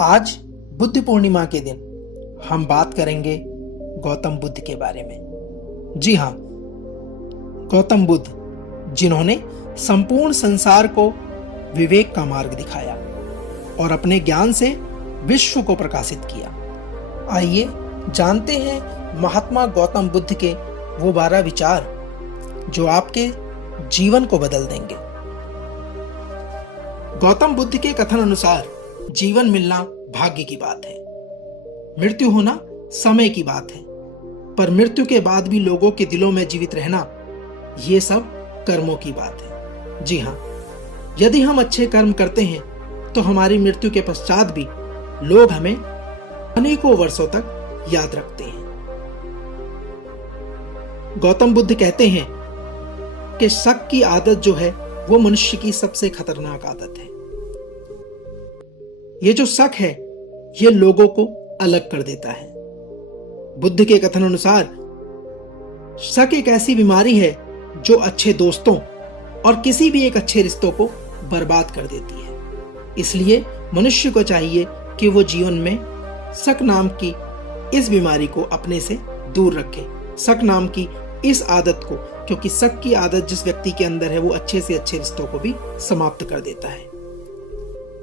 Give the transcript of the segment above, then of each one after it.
आज बुद्ध पूर्णिमा के दिन हम बात करेंगे गौतम बुद्ध के बारे में। जी हाँ, गौतम बुद्ध जिन्होंने संपूर्ण संसार को विवेक का मार्ग दिखाया और अपने ज्ञान से विश्व को प्रकाशित किया। आइए जानते हैं महात्मा गौतम बुद्ध के वो 12 विचार जो आपके जीवन को बदल देंगे। गौतम बुद्ध के कथन अनुसार जीवन मिलना भाग्य की बात है, मृत्यु होना समय की बात है, पर मृत्यु के बाद भी लोगों के दिलों में जीवित रहना ये सब कर्मों की बात है। जी हाँ, यदि हम अच्छे कर्म करते हैं तो हमारी मृत्यु के पश्चात भी लोग हमें अनेकों वर्षों तक याद रखते हैं। गौतम बुद्ध कहते हैं कि शक की आदत जो है वो मनुष्य की सबसे खतरनाक आदत है। ये जो शक है ये लोगों को अलग कर देता है। बुद्ध के कथन अनुसार शक एक ऐसी बीमारी है जो अच्छे दोस्तों और किसी भी एक अच्छे रिश्तों को बर्बाद कर देती है। इसलिए मनुष्य को चाहिए कि वो जीवन में शक नाम की इस बीमारी को अपने से दूर रखे, शक नाम की इस आदत को, क्योंकि शक की आदत जिस व्यक्ति के अंदर है वो अच्छे से अच्छे रिश्तों को भी समाप्त कर देता है।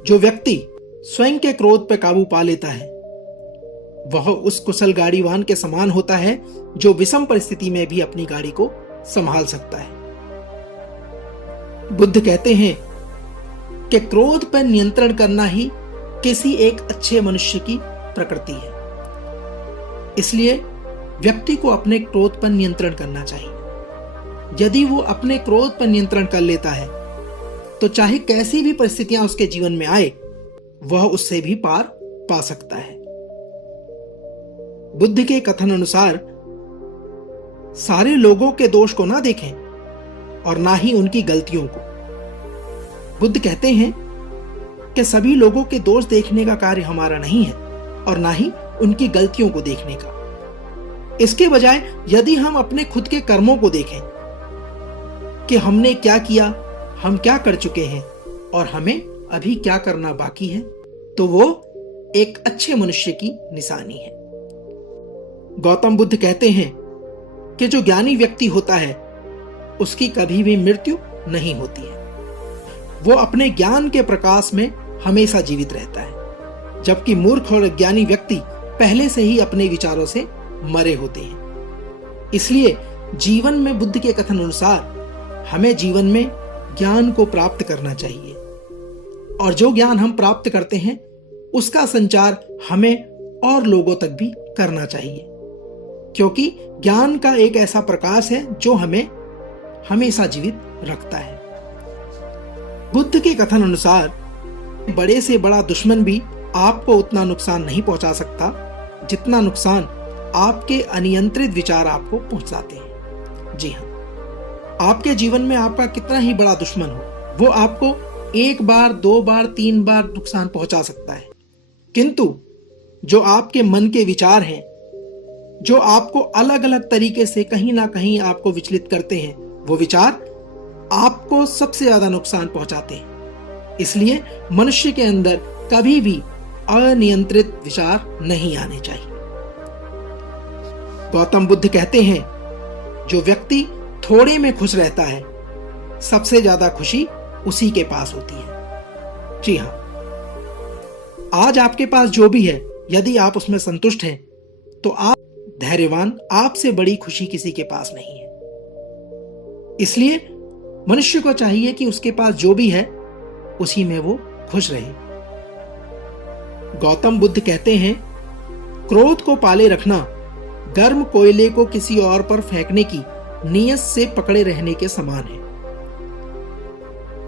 जो व्यक्ति स्वयं के क्रोध पर काबू पा लेता है वह उस कुशल गाड़ीवान के समान होता है जो विषम परिस्थिति में भी अपनी गाड़ी को संभाल सकता है। बुद्ध कहते हैं कि क्रोध पर नियंत्रण करना ही किसी एक अच्छे मनुष्य की प्रकृति है। इसलिए व्यक्ति को अपने क्रोध पर नियंत्रण करना चाहिए। यदि वो अपने क्रोध पर नियंत्रण कर लेता है तो चाहे कैसी भी परिस्थितियां उसके जीवन में आए वह उससे भी पार पा सकता है। बुद्ध के कथन अनुसार सारे लोगों के दोष को ना देखें और ना ही उनकी गलतियों को। बुद्ध कहते हैं कि सभी लोगों के दोष देखने का कार्य हमारा नहीं है और ना ही उनकी गलतियों को देखने का। इसके बजाय यदि हम अपने खुद के कर्मों को देखें कि हमने क्या किया, हम क्या कर चुके हैं और हमें अभी क्या करना बाकी है, तो वो एक अच्छे मनुष्य की निशानी है। गौतम बुद्ध कहते हैं कि जो ज्ञानी व्यक्ति होता है उसकी कभी भी मृत्यु नहीं होती है। वो अपने ज्ञान के प्रकाश में हमेशा जीवित रहता है, जबकि मूर्ख और अज्ञानी व्यक्ति पहले से ही अपने विचारों से मरे होते हैं। इसलिए जीवन में बुद्ध के कथन अनुसार हमें जीवन में ज्ञान को प्राप्त करना चाहिए और जो ज्ञान हम प्राप्त करते हैं उसका संचार हमें और लोगों तक भी करना चाहिए, क्योंकि ज्ञान का एक ऐसा प्रकाश है जो हमें हमेशा जीवित रखता है। बुद्ध के कथन अनुसार बड़े से बड़ा दुश्मन भी आपको उतना नुकसान नहीं पहुंचा सकता जितना नुकसान आपके अनियंत्रित विचार आपको पहुंचाते हैं। जी हाँ, आपके जीवन में आपका कितना ही बड़ा दुश्मन हो वो आपको 1 बार 2 बार 3 बार नुकसान पहुंचा सकता है, किंतु जो आपके मन के विचार हैं, जो आपको अलग अलग तरीके से कहीं ना कहीं आपको विचलित करते हैं, वो विचार आपको सबसे ज्यादा नुकसान पहुंचाते हैं। इसलिए मनुष्य के अंदर कभी भी अनियंत्रित विचार नहीं आने चाहिए। गौतम बुद्ध कहते हैं जो व्यक्ति थोड़े में खुश रहता है सबसे ज्यादा खुशी उसी के पास होती है। जी हाँ, आज आपके पास जो भी है यदि आप उसमें संतुष्ट हैं तो आप धैर्यवान, आपसे बड़ी खुशी किसी के पास नहीं है। इसलिए मनुष्य को चाहिए कि उसके पास जो भी है उसी में वो खुश रहे। गौतम बुद्ध कहते हैं क्रोध को पाले रखना गर्म कोयले को किसी और पर फेंकने की नीयत से पकड़े रहने के समान है।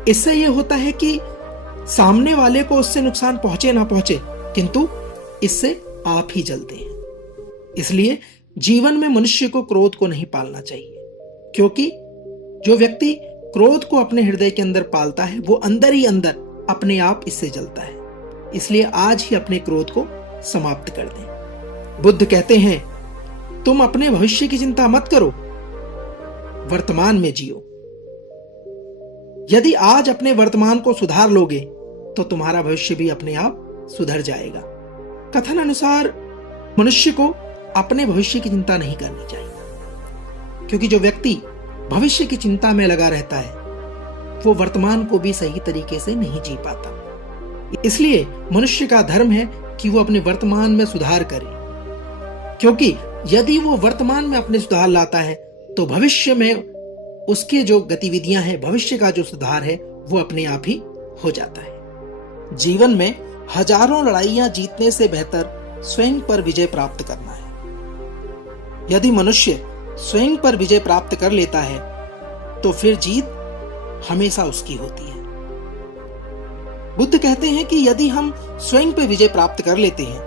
इससे यह होता है कि सामने वाले को उससे नुकसान पहुंचे ना पहुंचे, किंतु इससे आप ही जलते हैं। इसलिए जीवन में मनुष्य को क्रोध को नहीं पालना चाहिए, क्योंकि जो व्यक्ति क्रोध को अपने हृदय के अंदर पालता है वो अंदर ही अंदर अपने आप इससे जलता है। इसलिए आज ही अपने क्रोध को समाप्त कर दें। बुद्ध कहते हैं तुम अपने भविष्य की चिंता मत करो, वर्तमान में जियो। यदि आज अपने वर्तमान को सुधार लोगे तो तुम्हारा भविष्य भी अपने आप सुधर जाएगा। कथन अनुसार मनुष्य को अपने भविष्य की चिंता नहीं करनी चाहिए, क्योंकि जो व्यक्ति भविष्य की चिंता में लगा रहता है वो वर्तमान को भी सही तरीके से नहीं जी पाता। इसलिए मनुष्य का धर्म है कि वो अपने वर्तमान में सुधार करे, क्योंकि यदि वो वर्तमान में अपने सुधार लाता है तो भविष्य में उसके जो गतिविधियां हैं, भविष्य का जो सुधार है वो अपने आप ही हो जाता है। जीवन में हजारों लड़ाइयां जीतने से बेहतर स्वयं पर विजय प्राप्त करना है। यदि मनुष्य स्वयं पर विजय प्राप्त कर लेता है तो फिर जीत हमेशा उसकी होती है। बुद्ध कहते हैं कि यदि हम स्वयं पर विजय प्राप्त कर लेते हैं,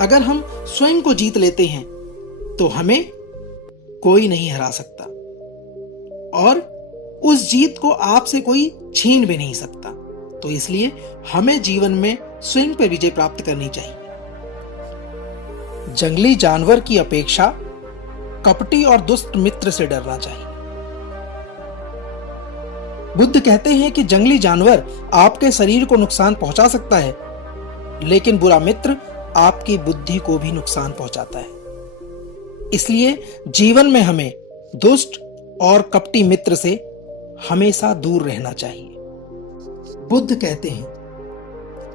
अगर हम स्वयं को जीत लेते हैं तो हमें कोई नहीं हरा सकता और उस जीत को आपसे कोई छीन भी नहीं सकता। तो इसलिए हमें जीवन में स्वयं पर विजय प्राप्त करनी चाहिए। जंगली जानवर की अपेक्षा कपटी और दुष्ट मित्र से डरना चाहिए। बुद्ध कहते हैं कि जंगली जानवर आपके शरीर को नुकसान पहुंचा सकता है, लेकिन बुरा मित्र आपकी बुद्धि को भी नुकसान पहुंचाता है। इसलिए जीवन में हमें दुष्ट और कपटी मित्र से हमेशा दूर रहना चाहिए। बुद्ध कहते हैं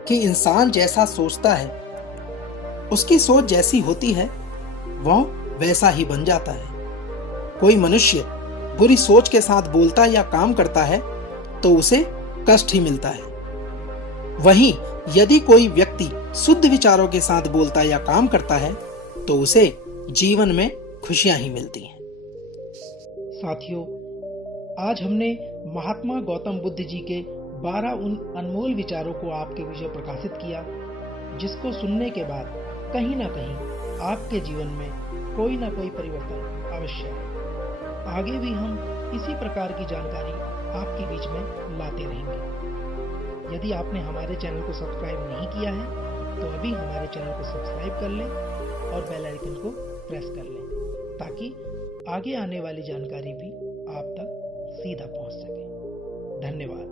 कि इंसान जैसा सोचता है, उसकी सोच जैसी होती है, वह वैसा ही बन जाता है। कोई मनुष्य बुरी सोच के साथ बोलता या काम करता है तो उसे कष्ट ही मिलता है। वहीं यदि कोई व्यक्ति शुद्ध विचारों के साथ बोलता या काम करता है तो उसे जीवन में खुशियां ही मिलती हैं। साथियों, आज हमने महात्मा गौतम बुद्ध जी के 12 उन अनमोल विचारों को आपके विषय प्रकाशित किया, जिसको सुनने के बाद कहीं ना कहीं आपके जीवन में कोई ना कोई परिवर्तन अवश्य है। आगे भी हम इसी प्रकार की जानकारी आपके बीच में लाते रहेंगे। यदि आपने हमारे चैनल को सब्सक्राइब नहीं किया है तो अभी हमारे चैनल को सब्सक्राइब कर लें और बेल आइकन को प्रेस कर लें, ताकि आगे आने वाली जानकारी भी आप तक सीधा पहुंच सके। धन्यवाद।